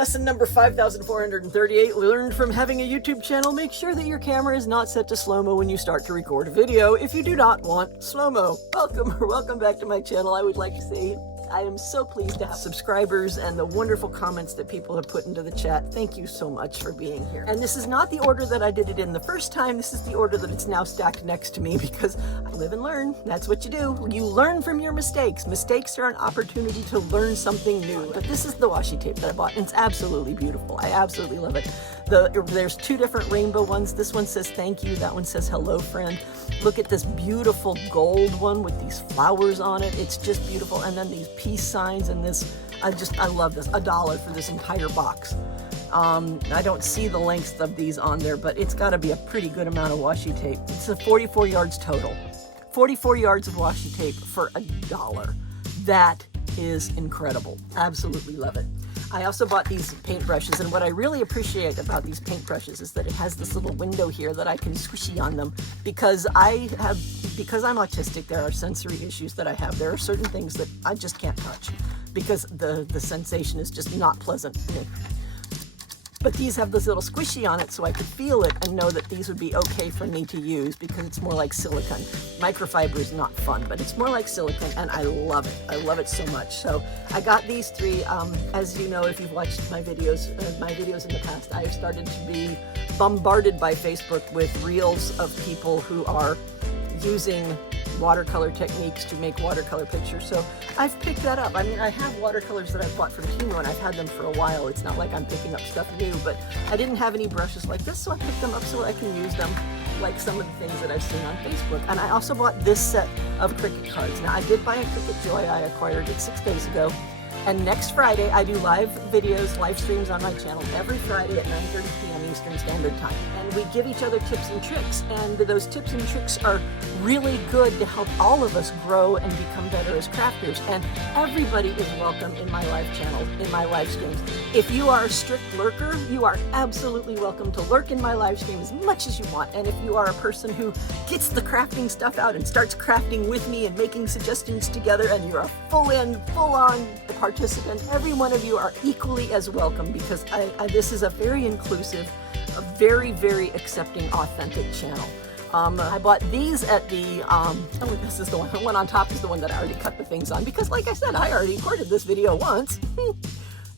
Lesson number 5438, learned from having a YouTube channel. Make sure that your camera is not set to slow-mo when you start to record a video if you do not want slow-mo. Welcome back to my channel. I would like to say I am so pleased to have subscribers and the wonderful comments that people have put into the chat. Thank you so much for being here. And this is not the order that I did it in the first time. This is the order that it's now stacked next to me because I live and learn. That's what you do. You learn from your mistakes. Mistakes are an opportunity to learn something new. But this is the washi tape that I bought, and it's absolutely beautiful. I absolutely love it. There's two different rainbow ones. This one says thank you. That one says hello, friend. Look at this beautiful gold one with these flowers on it. It's just beautiful. And then these peace signs and this, I love this. $1 for this entire box. I don't see the lengths of these on there, but it's got to be a pretty good amount of washi tape. It's a 44 yards total. 44 yards of washi tape for $1. That is incredible. Absolutely love it. I also bought these paintbrushes, and what I really appreciate about these paintbrushes is that it has this little window here that I can squishy on them because I'm autistic. There are sensory issues that I have. There are certain things that I just can't touch because the sensation is just not pleasant. But these have this little squishy on it so I could feel it and know that these would be okay for me to use because it's more like silicone. Microfiber is not fun, but it's more like silicone, and I love it. I love it so much. So I got these three. As you know, if you've watched my videos in the past, I have started to be bombarded by Facebook with reels of people who are using watercolor techniques to make watercolor pictures. So I've picked that up. I mean, I have watercolors that I've bought from Temu and I've had them for a while. It's not like I'm picking up stuff new, but I didn't have any brushes like this, so I picked them up so I can use them like some of the things that I've seen on Facebook. And I also bought this set of Cricut cards. Now, I did buy a Cricut Joy. I acquired it 6 days ago. And next Friday, I do live streams on my channel every Friday at 9:30 p.m. Eastern Standard Time. And we give each other tips and tricks. And those tips and tricks are really good to help all of us grow and become better as crafters. And everybody is welcome in my live channel, in my live streams. If you are a strict lurker, you are absolutely welcome to lurk in my live stream as much as you want. And if you are a person who gets the crafting stuff out and starts crafting with me and making suggestions together, and you're a full-on participant, every one of you are equally as welcome because this is a very inclusive, a very, very accepting, authentic channel. I bought these at the, this is the one on top is the one that I already cut the things on because like I said, I already recorded this video once.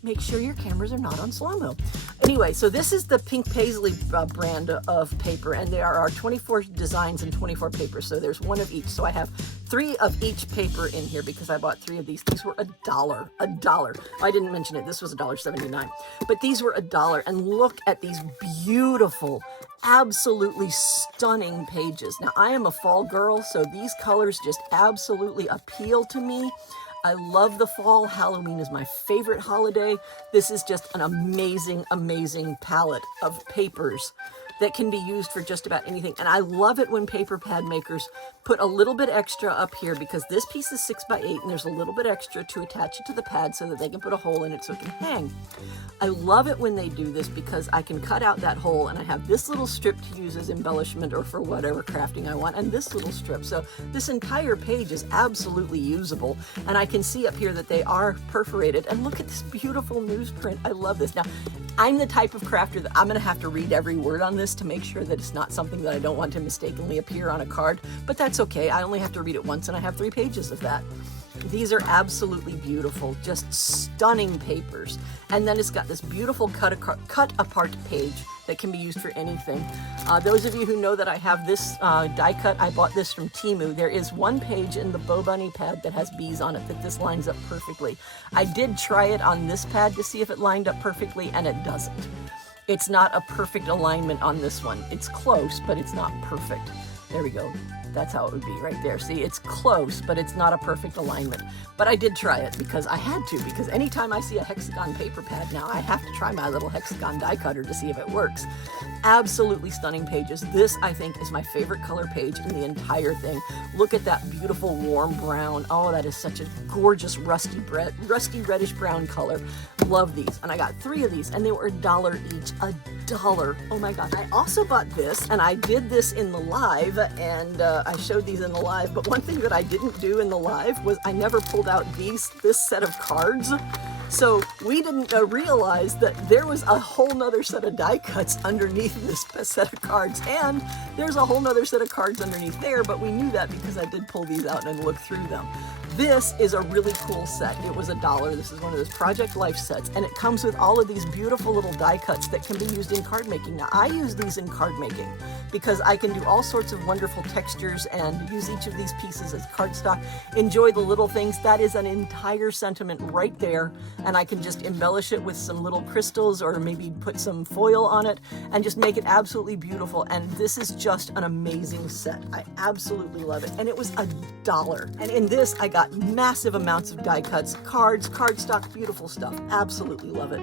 Make sure your cameras are not on slow-mo. Anyway, so this is the Pink Paisley brand of paper, and there are 24 designs and 24 papers, so there's one of each. So I have 3 of each paper in here because I bought 3 of these. These were $1. I didn't mention it. This was $1.79, but these were $1. And look at these beautiful, absolutely stunning pages. Now, I am a fall girl, so these colors just absolutely appeal to me. I love the fall. Halloween is my favorite holiday. This is just an amazing, amazing palette of papers that can be used for just about anything. And I love it when paper pad makers put a little bit extra up here because this piece is 6x8 and there's a little bit extra to attach it to the pad so that they can put a hole in it so it can hang. I love it when they do this because I can cut out that hole and I have this little strip to use as embellishment or for whatever crafting I want, and this little strip. So this entire page is absolutely usable, and I can see up here that they are perforated. And look at this beautiful newsprint. I love this. Now, I'm the type of crafter that I'm going to have to read every word on this to make sure that it's not something that I don't want to mistakenly appear on a card, but that's okay. I only have to read it once, and I have 3 pages of that. These are absolutely beautiful, just stunning papers. And then it's got this beautiful cut apart page that can be used for anything. Those of you who know that I have this die cut, I bought this from Temu. There is one page in the Bow Bunny pad that has bees on it that this lines up perfectly. I did try it on this pad to see if it lined up perfectly, and it doesn't. It's not a perfect alignment on this one. It's close, but it's not perfect. There we go. That's how it would be right there. See, it's close, but it's not a perfect alignment. But I did try it because I had to, because anytime I see a hexagon paper pad now, I have to try my little hexagon die cutter to see if it works. Absolutely stunning pages. This, I think, is my favorite color page in the entire thing. Look at that beautiful warm brown. Oh, that is such a gorgeous rusty reddish brown color. Love these. And I got 3 of these, and they were $1 each. $1. Oh my God. I also bought this, and I did this in the live, and I showed these in the live, but one thing that I didn't do in the live was I never pulled out this set of cards. So we didn't realize that there was a whole nother set of die cuts underneath this set of cards, and there's a whole nother set of cards underneath there, but we knew that because I did pull these out and look through them. This is a really cool set. It was $1. This is one of those Project Life sets, and it comes with all of these beautiful little die cuts that can be used in card making. Now, I use these in card making because I can do all sorts of wonderful textures and use each of these pieces as cardstock. Enjoy the little things. That is an entire sentiment right there, and I can just embellish it with some little crystals or maybe put some foil on it and just make it absolutely beautiful. And this is just an amazing set. I absolutely love it, and it was $1. And in this, I got massive amounts of die cuts, cards, cardstock, beautiful stuff. Absolutely love it.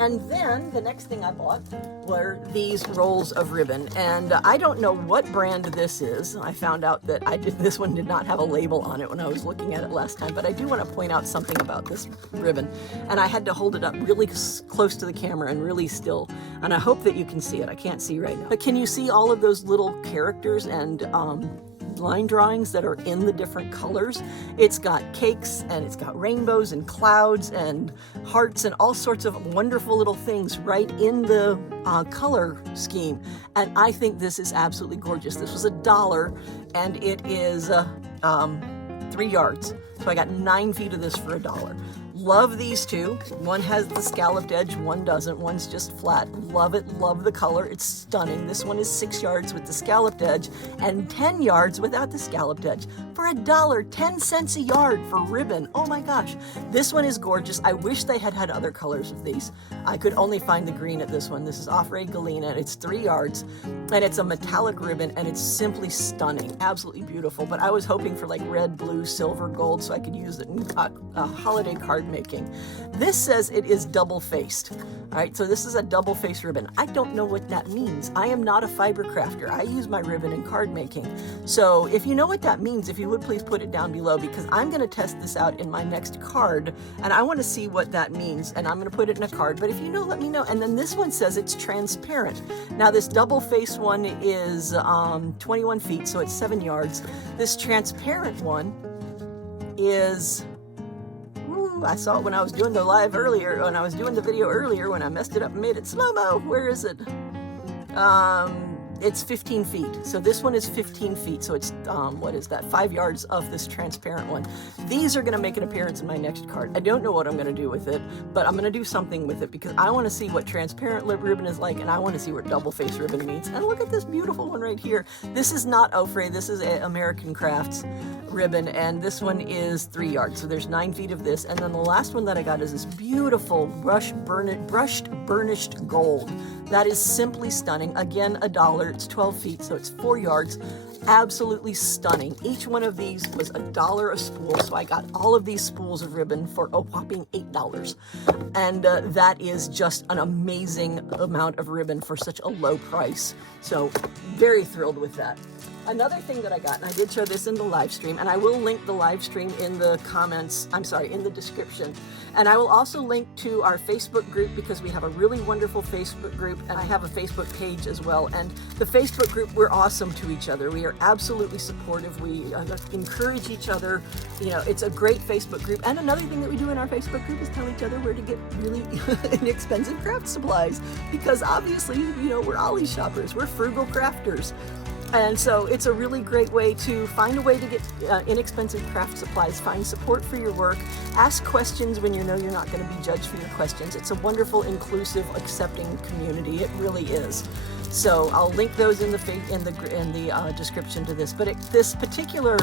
And then the next thing I bought were these rolls of ribbon, and I don't know what brand this is. I found out that this one did not have a label on it when I was looking at it last time, but I do want to point out something about this ribbon, and I had to hold it up really close to the camera and really still, and I hope that you can see it. I can't see right now, but can you see all of those little characters and line drawings that are in the different colors? It's got cakes, and it's got rainbows and clouds and hearts and all sorts of wonderful little things right in the color scheme. And I think this is absolutely gorgeous. This was $1, and it is 3 yards. So I got 9 feet of this for $1. Love these two. One has the scalloped edge, one doesn't. One's just flat. Love it. Love the color. It's stunning. This one is 6 yards with the scalloped edge and 10 yards without the scalloped edge for $1, 10 cents a yard for ribbon. Oh my gosh. This one is gorgeous. I wish they had had other colors of these. I could only find the green at this one. This is Offray Galena. It's 3 yards, and it's a metallic ribbon, and it's simply stunning. Absolutely beautiful. But I was hoping for like red, blue, silver, gold, so I could use it in holiday card making. This says it is double-faced. All right, so this is a double-faced ribbon. I don't know what that means. I am not a fiber crafter. I use my ribbon in card making. So if you know what that means, if you would please put it down below, because I'm going to test this out in my next card, and I want to see what that means, and I'm going to put it in a card. But if you know, let me know. And then this one says it's transparent. Now this double-faced one is 21 feet, so it's 7 yards. This transparent one is... I saw it when I was doing the live earlier, when I was doing the video earlier, when I messed it up and made it slow-mo. Where is it? It's 15 feet. So this one is 15 feet. So it's, what is that? 5 yards of this transparent one. These are going to make an appearance in my next card. I don't know what I'm going to do with it, but I'm going to do something with it because I want to see what transparent ribbon is like, and I want to see what double-faced ribbon means. And look at this beautiful one right here. This is not Offray. This is American Crafts ribbon, and this one is 3 yards. So there's 9 feet of this. And then the last one that I got is this beautiful brushed burnished gold. That is simply stunning. Again, $1. It's 12 feet, so it's 4 yards. Absolutely stunning. Each one of these was $1 a spool, so I got all of these spools of ribbon for a whopping $8. And that is just an amazing amount of ribbon for such a low price. So very thrilled with that. Another thing that I got, and I did show this in the live stream, and I will link the live stream in the comments, in the description. And I will also link to our Facebook group because we have a really wonderful Facebook group, and I have a Facebook page as well. And the Facebook group, we're awesome to each other. We are absolutely supportive. We encourage each other. You know, it's a great Facebook group. And another thing that we do in our Facebook group is tell each other where to get really inexpensive craft supplies, because obviously, you know, we're Ollie's shoppers. We're frugal crafters. And so it's a really great way to find a way to get inexpensive craft supplies, find support for your work, ask questions when you know you're not going to be judged for your questions. It's a wonderful, inclusive, accepting community. It really is. So I'll link those in the description to this. But this particular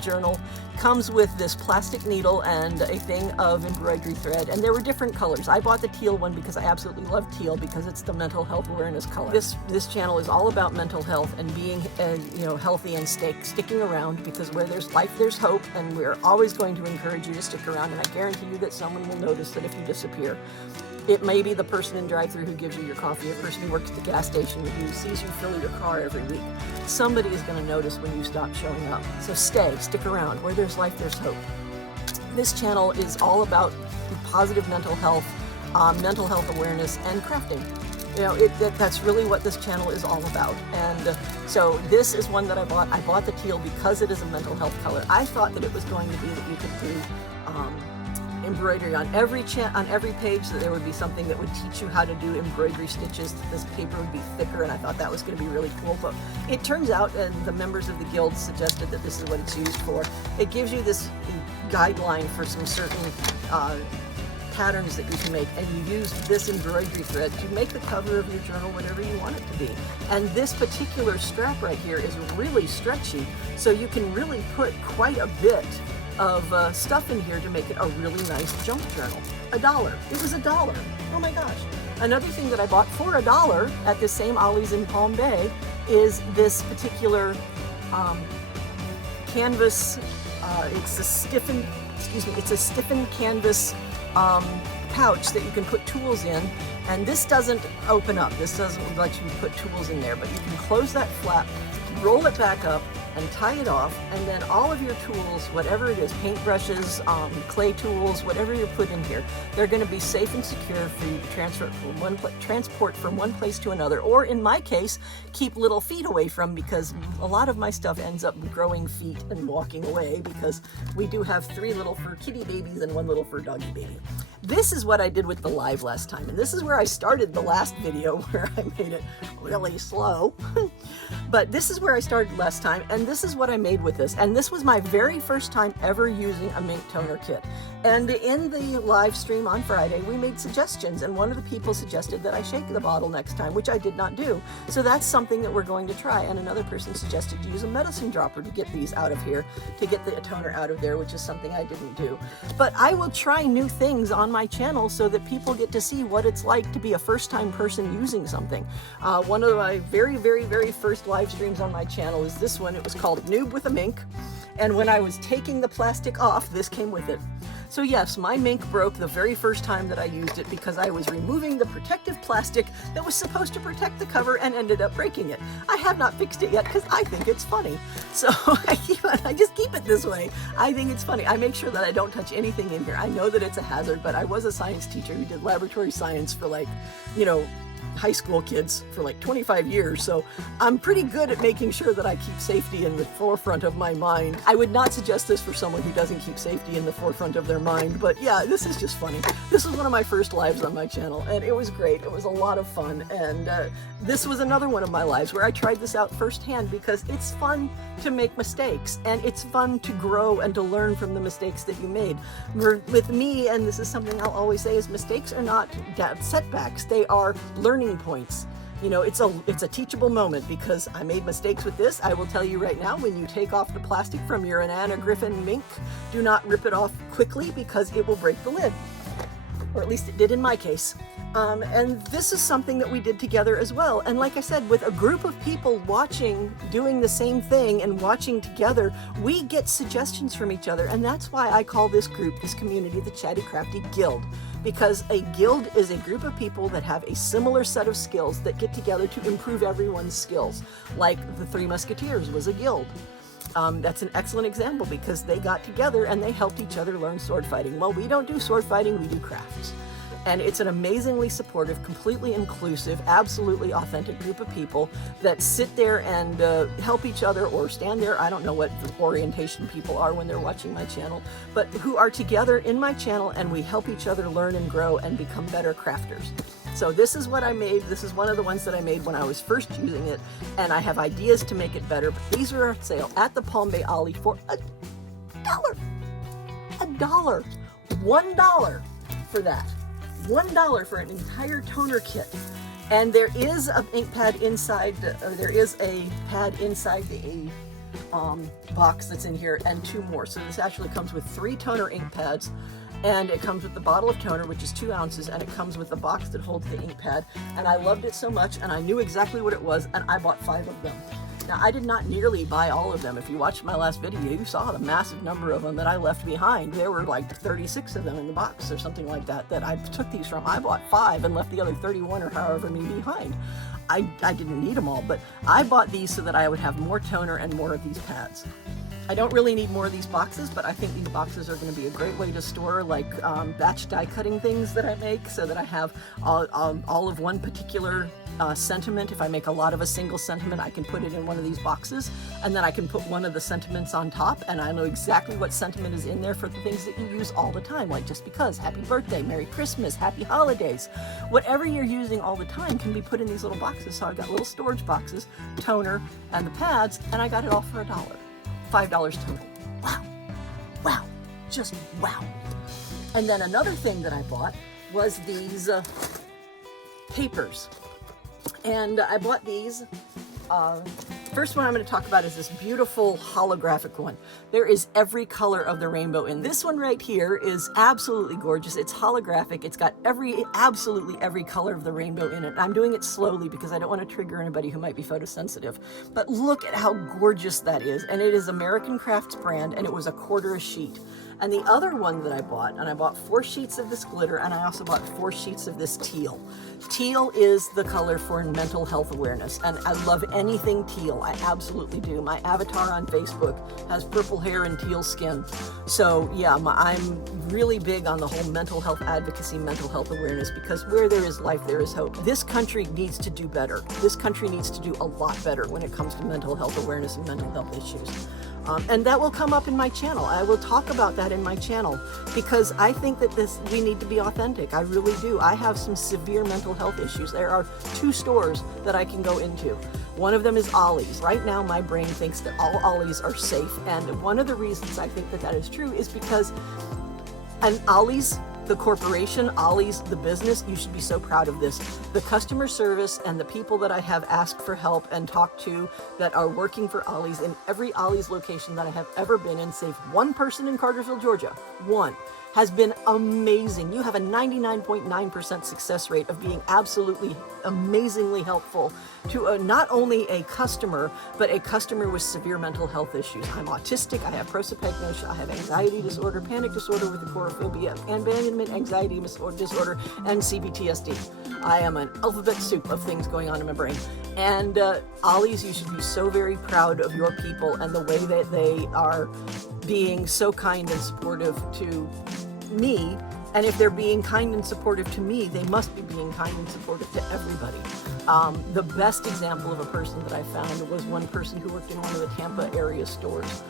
journal comes with this plastic needle and a thing of embroidery thread, and there were different colors. I bought the teal one because I absolutely love teal because it's the mental health awareness color. This channel is all about mental health and being healthy and sticking around, because where there's life, there's hope, and we're always going to encourage you to stick around. And I guarantee you that someone will notice that if you disappear. It may be the person in drive-thru who gives you your coffee, a person who works at the gas station who sees you fill your car every week. Somebody is going to notice when you stop showing up. So stick around. Where there's life, there's hope. This channel is all about positive mental health awareness, and crafting. You know, that's really what this channel is all about. And so this is one that I bought. I bought the teal because it is a mental health color. I thought that it was going to be that you could do embroidery on every page, that there would be something that would teach you how to do embroidery stitches. This paper would be thicker, and I thought that was going to be really cool. But it turns out, and the members of the guild suggested that this is what it's used for. It gives you this guideline for some certain patterns that you can make, and you use this embroidery thread to make the cover of your journal whatever you want it to be. And this particular strap right here is really stretchy, so you can really put quite a bit of stuff in here to make it a really nice junk journal. $1. It was $1. Oh my gosh. Another thing that I bought for $1 at the same Ollie's in Palm Bay is this particular canvas. It's a stiffened canvas pouch that you can put tools in, and this doesn't open up. This doesn't let you put tools in there, but you can close that flap, roll it back up, and tie it off, and then all of your tools, whatever it is, paintbrushes, clay tools, whatever you put in here, they're going to be safe and secure for you to transport from one place to another, or in my case, keep little feet away from, because a lot of my stuff ends up growing feet and walking away, because we do have 3 little fur kitty babies and 1 little fur doggy baby. This is what I did with the live last time, and this is where I started the last video, where I made it really slow. But this is where I started last time, and this is what I made with this. And this was my very first time ever using a Minc toner kit. And in the live stream on Friday, we made suggestions, and one of the people suggested that I shake the bottle next time, which I did not do. So that's something that we're going to try. And another person suggested to use a medicine dropper to get these out of here, to get the toner out of there, which is something I didn't do. But I will try new things on my channel so that people get to see what it's like to be a first-time person using something. One of my very, very, very first live streams on my channel is this one. It was called Noob with a Minc. And when I was taking the plastic off, this came with it. So yes, my Minc broke the very first time that I used it, because I was removing the protective plastic that was supposed to protect the cover and ended up breaking it. I have not fixed it yet because I think it's funny. So I just keep it this way. I think it's funny. I make sure that I don't touch anything in here. I know that it's a hazard, but I was a science teacher who did laboratory science for, like, you know, high school kids for like 25 years, so I'm pretty good at making sure that I keep safety in the forefront of my mind. I would not suggest this for someone who doesn't keep safety in the forefront of their mind, but yeah, this is just funny. This was one of my first lives on my channel, and it was great. It was a lot of fun, and this was another one of my lives where I tried this out firsthand, because it's fun to make mistakes, and it's fun to grow and to learn from the mistakes that you made. With me, and this is something I'll always say, is mistakes are not setbacks. They are learning points. You know, it's a teachable moment, because I made mistakes with this. I will tell you right now, when you take off the plastic from your Anna Griffin Minc, do not rip it off quickly, because it will break the lid. Or at least it did in my case. And this is something that we did together as well. And like I said, with a group of people watching, doing the same thing and watching together, we get suggestions from each other. And that's why I call this group, this community, the Chatty Crafty Guild. Because a guild is a group of people that have a similar set of skills that get together to improve everyone's skills. Like the Three Musketeers was a guild. That's an excellent example, because they got together and they helped each other learn sword fighting. Well, we don't do sword fighting, we do crafts. And it's an amazingly supportive, completely inclusive, absolutely authentic group of people that sit there and help each other, or stand there. I don't know what the orientation people are when they're watching my channel, but who are together in my channel, and we help each other learn and grow and become better crafters. So this is what I made. This is one of the ones that I made when I was first using it, and I have ideas to make it better. But these are on sale at the Palm Bay Ollie for $1. $1. $1 for that. $1 for an entire toner kit. And there is an ink pad inside, or there is a pad inside the box that's in here, and 2 more. So this actually comes with 3 toner ink pads, and it comes with the bottle of toner, which is 2 ounces, and it comes with the box that holds the ink pad. And I loved it so much, and I knew exactly what it was, and I bought 5 of them. Now, I did not nearly buy all of them. If you watched my last video, you saw the massive number of them that I left behind. There were like 36 of them in the box or something like that that I took these from. I bought 5 and left the other 31 or however many behind. I didn't need them all, but I bought these so that I would have more toner and more of these pads. I don't really need more of these boxes, but I think these boxes are going to be a great way to store, like, batch die cutting things that I make, so that I have all of one particular sentiment. If I make a lot of a single sentiment, I can put it in one of these boxes, and then I can put one of the sentiments on top, and I know exactly what sentiment is in there for the things that you use all the time, like just because, happy birthday, Merry Christmas, happy holidays. Whatever you're using all the time can be put in these little boxes. So I got little storage boxes, toner, and the pads, and I got it all for $1. $5 total. Wow. Wow. Just wow. And then another thing that I bought was these papers. And I bought these. First one I'm going to talk about is this beautiful holographic one. There is every color of the rainbow in this one right here. Is absolutely gorgeous. It's holographic. It's got absolutely every color of the rainbow in it. I'm doing it slowly because I don't want to trigger anybody who might be photosensitive. But look at how gorgeous that is. And it is American Crafts brand, and it was $1/4 a sheet. And the other one that I bought, and I bought 4 sheets of this glitter, and I also bought 4 sheets of this teal. Teal is the color for mental health awareness, and I love anything teal. I absolutely do. My avatar on Facebook has purple hair and teal skin. So yeah, I'm really big on the whole mental health advocacy, mental health awareness, because where there is life, there is hope. This country needs to do better. This country needs to do a lot better when it comes to mental health awareness and mental health issues. And that will come up in my channel. I will talk about that in my channel because I think that we need to be authentic. I really do. I have some severe mental health issues. There are 2 stores that I can go into. One of them is OLLIE'S. Right now, my brain thinks that all OLLIE'S are safe. And one of the reasons I think that that is true is because OLLIE'S, the corporation, OLLIE'S, the business, you should be so proud of this. The customer service and the people that I have asked for help and talked to that are working for OLLIE'S in every OLLIE'S location that I have ever been in, save one person in Cartersville, Georgia, one, has been amazing. You have a 99.9% success rate of being absolutely amazingly helpful to not only a customer, but a customer with severe mental health issues. I'm autistic, I have prosopagnosia, I have anxiety disorder, panic disorder with agoraphobia, abandonment anxiety disorder, and CPTSD. I am an alphabet soup of things going on in my brain. And OLLIE'S, you should be so very proud of your people and the way that they are being so kind and supportive to me. And if they're being kind and supportive to me, they must be being kind and supportive to everybody. The best example of a person that I found was one person who worked in one of the Tampa area stores.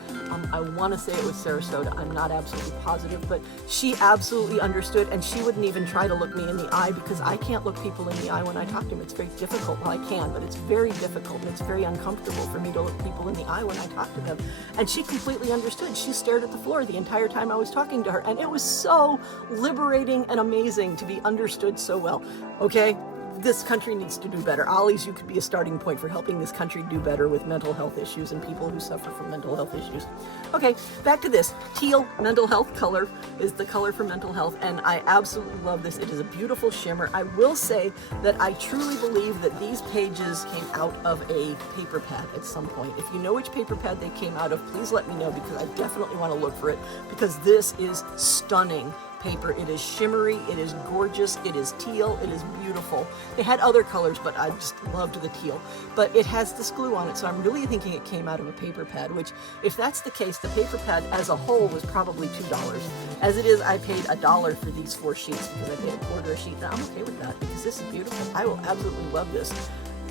I want to say it was Sarasota. I'm not absolutely positive, but she absolutely understood, and she wouldn't even try to look me in the eye because I can't look people in the eye when I talk to them. It's very difficult. Well, I can, but it's very difficult, and it's very uncomfortable for me to look people in the eye when I talk to them. And she completely understood. She stared at the floor the entire time I was talking to her, and it was so liberating and amazing to be understood so well. Okay? This country needs to do better. OLLIE'S, you could be a starting point for helping this country do better with mental health issues and people who suffer from mental health issues. Okay, back to this. Teal mental health color is the color for mental health, and I absolutely love this. It is a beautiful shimmer. I will say that I truly believe that these pages came out of a paper pad at some point. If you know which paper pad they came out of, please let me know because I definitely want to look for it because this is stunning paper. It is shimmery, it is gorgeous, it is teal, it is beautiful. They had other colors, but I just loved the teal. But it has this glue on it, so I'm really thinking it came out of a paper pad, which if that's the case, the paper pad as a whole was probably $2. As it is, I paid $1 for these 4 sheets because I paid $1/4 a sheet, and I'm okay with that because this is beautiful. I will absolutely love this.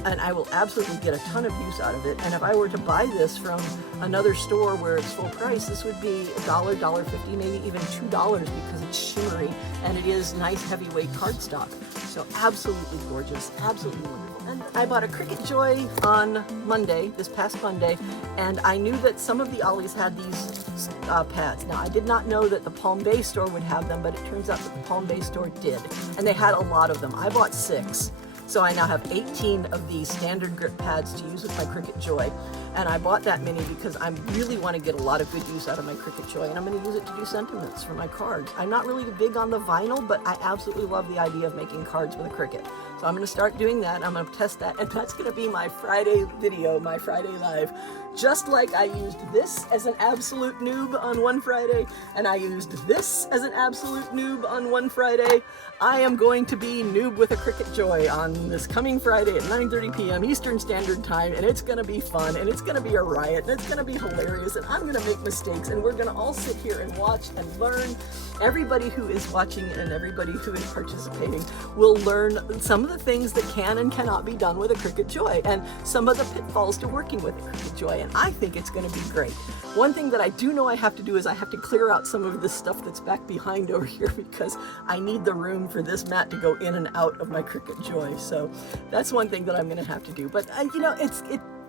And I will absolutely get a ton of use out of it. And if I were to buy this from another store where it's full price, this would be $1, $1.50, maybe even $2 because it's shimmery and it is nice heavyweight cardstock. So absolutely gorgeous, absolutely wonderful. And I bought a Cricut Joy on Monday, this past Monday, and I knew that some of the OLLIE'S had these pads. Now, I did not know that the Palm Bay store would have them, but it turns out that the Palm Bay store did. And they had a lot of them. I bought 6. So I now have 18 of these standard grip pads to use with my Cricut Joy. And I bought that many because I really want to get a lot of good use out of my Cricut Joy. And I'm going to use it to do sentiments for my cards. I'm not really big on the vinyl, but I absolutely love the idea of making cards with a Cricut. So I'm going to start doing that. I'm going to test that. And that's going to be my Friday video, my Friday Live. Just like I used this as an absolute noob on one Friday, and I used this as an absolute noob on one Friday, I am going to be noob with a Cricut Joy on this coming Friday at 9:30 p.m. Eastern Standard Time, and it's going to be fun, and it's going to be a riot, and it's going to be hilarious, and I'm going to make mistakes, and we're going to all sit here and watch and learn. Everybody who is watching and everybody who is participating will learn some of the things that can and cannot be done with a Cricut Joy, and some of the pitfalls to working with a Cricut Joy, and I think it's going to be great. One thing that I do know I have to do is I have to clear out some of this stuff that's back behind over here, because I need the room for this mat to go in and out of my Cricut Joy. So that's one thing that I'm going to have to do. But you know,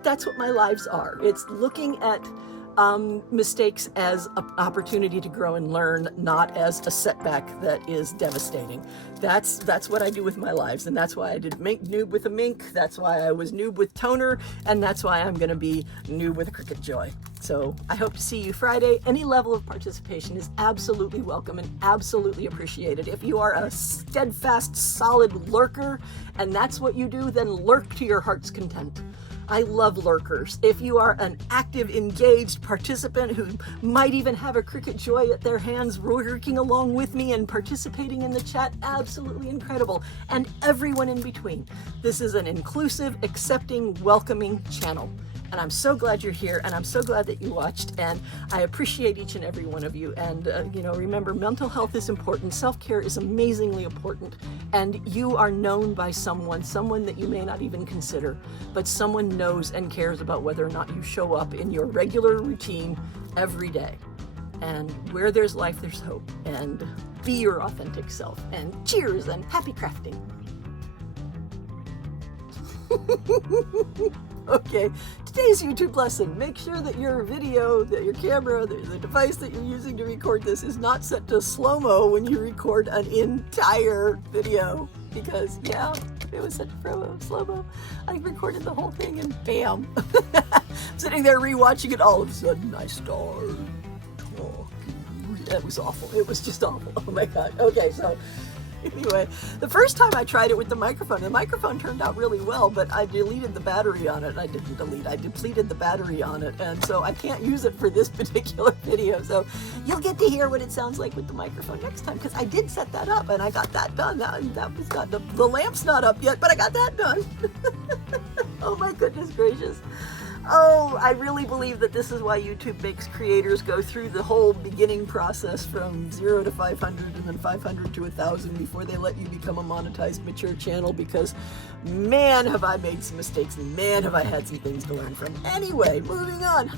that's what my lives are. It's looking at mistakes as an opportunity to grow and learn, not as a setback that is devastating. That's what I do with my lives, and that's why I did noob with a Minc, that's why I was noob with toner, and that's why I'm going to be noob with a Cricut Joy. So I hope to see you Friday. Any level of participation is absolutely welcome and absolutely appreciated. If you are a steadfast, solid lurker, and that's what you do, then lurk to your heart's content. I love lurkers. If you are an active, engaged participant who might even have a Cricut Joy at their hands, working along with me and participating in the chat, absolutely incredible. And everyone in between. This is an inclusive, accepting, welcoming channel. And I'm so glad you're here, and I'm so glad that you watched, and I appreciate each and every one of you. And you know, remember, mental health is important, self-care is amazingly important, and you are known by someone that you may not even consider, but someone knows and cares about whether or not you show up in your regular routine every day. And where there's life, there's hope, and be your authentic self. And cheers and happy crafting. Okay, today's YouTube lesson. Make sure that your video, that your camera, the device that you're using to record this is not set to slow-mo when you record an entire video. Because, yeah, if it was set to slow-mo, I recorded the whole thing and bam. Sitting there rewatching it, all of a sudden I started talking. That was awful. It was just awful. Oh my God. Okay, so anyway, the first time I tried it with the microphone turned out really well, but I deleted the battery on it. I depleted the battery on it, and so I can't use it for this particular video. So you'll get to hear what it sounds like with the microphone next time, because I did set that up and I got that done. That was not, the lamp's not up yet, but I got that done. Oh my goodness gracious. Oh, I really believe that this is why YouTube makes creators go through the whole beginning process from 0 to 500 and then 500 to 1,000 before they let you become a monetized, mature channel, because man, have I made some mistakes and man, have I had some things to learn from. Anyway, moving on.